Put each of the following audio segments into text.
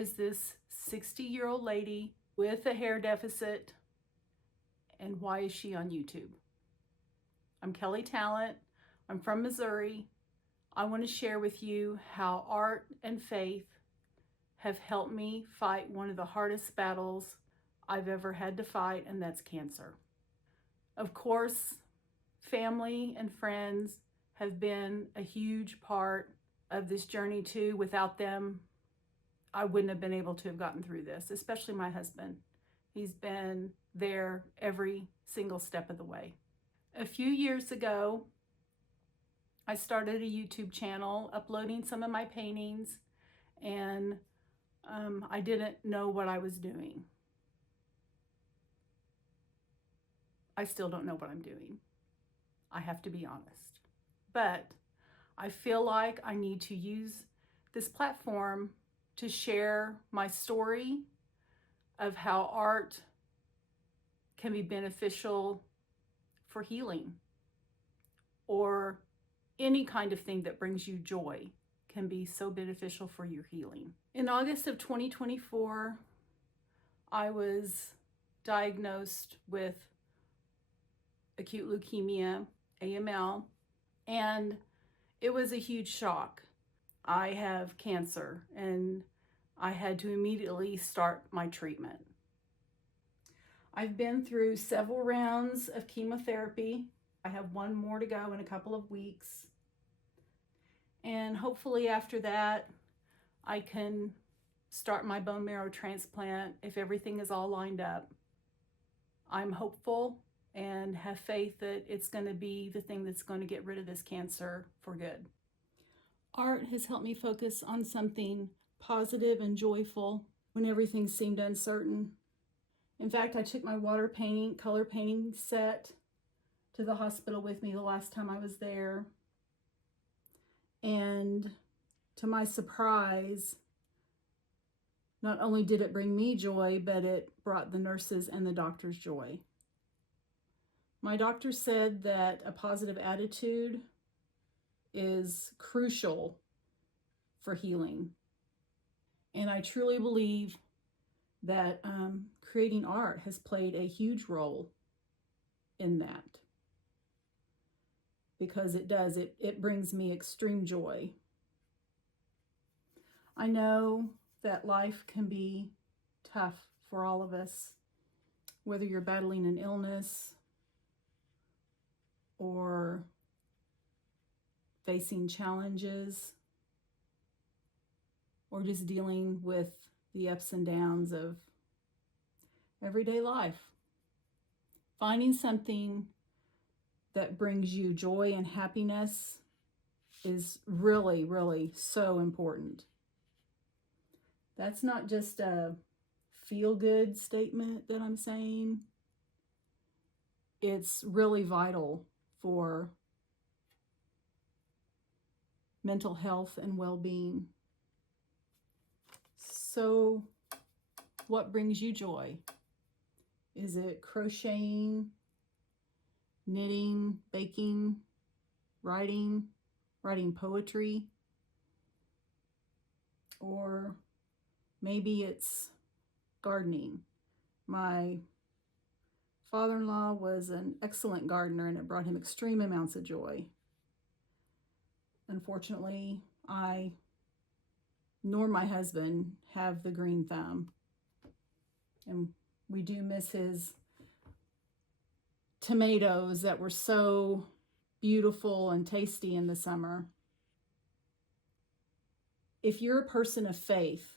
is this 60-year-old lady with a hair deficit, and why is she on YouTube? I'm Kelly Talent. I'm from Missouri. I want to share with you how art and faith have helped me fight one of the hardest battles I've ever had to fight, and that's cancer. Of course, family and friends have been a huge part of this journey too. Without them, I wouldn't have been able to have gotten through this, especially my husband. He's been there every single step of the way. A few years ago, I started a YouTube channel uploading some of my paintings, and I didn't know what I was doing. I still don't know what I'm doing. I have to be honest. But I feel like I need to use this platform to share my story of how art can be beneficial for healing, or any kind of thing that brings you joy can be so beneficial for your healing. In August of 2024, I was diagnosed with acute leukemia, AML, and it was a huge shock. I have cancer, and I had to immediately start my treatment. I've been through several rounds of chemotherapy. I have one more to go in a couple of weeks. And hopefully after that, I can start my bone marrow transplant if everything is all lined up. I'm hopeful and have faith that it's going to be the thing that's going to get rid of this cancer for good. Art has helped me focus on something positive and joyful when everything seemed uncertain. In fact, I took my color painting set to the hospital with me the last time I was there. And to my surprise, not only did it bring me joy, but it brought the nurses and the doctors joy. My doctor said that a positive attitude is crucial for healing. And I truly believe that creating art has played a huge role in that, because it brings me extreme joy. I know that life can be tough for all of us, whether you're battling an illness or facing challenges or just dealing with the ups and downs of everyday life. Finding something that brings you joy and happiness is really, really so important. That's not just a feel-good statement that I'm saying. It's really vital for mental health and well-being. So, what brings you joy? Is it crocheting, knitting, baking, writing poetry? Or maybe it's gardening. My father-in-law was an excellent gardener, and it brought him extreme amounts of joy. Unfortunately, I nor my husband have the green thumb, and we do miss his tomatoes that were so beautiful and tasty in the summer. If you're a person of faith,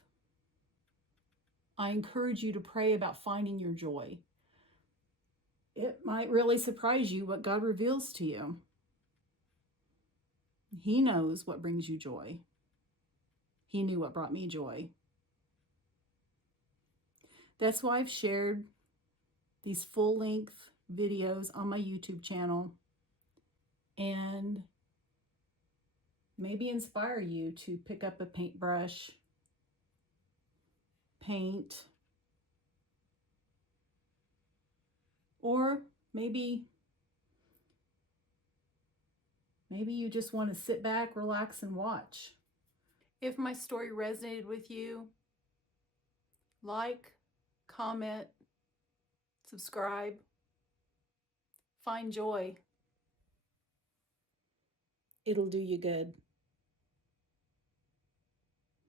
I encourage you to pray about finding your joy. It might really surprise you what God reveals to you. He knows what brings you joy. He knew what brought me joy. That's why I've shared these full-length videos on my YouTube channel, and maybe inspire you to pick up a paintbrush, paint, or maybe you just want to sit back, relax, and watch. If my story resonated with you, Like, comment, subscribe, find joy. It'll do you good.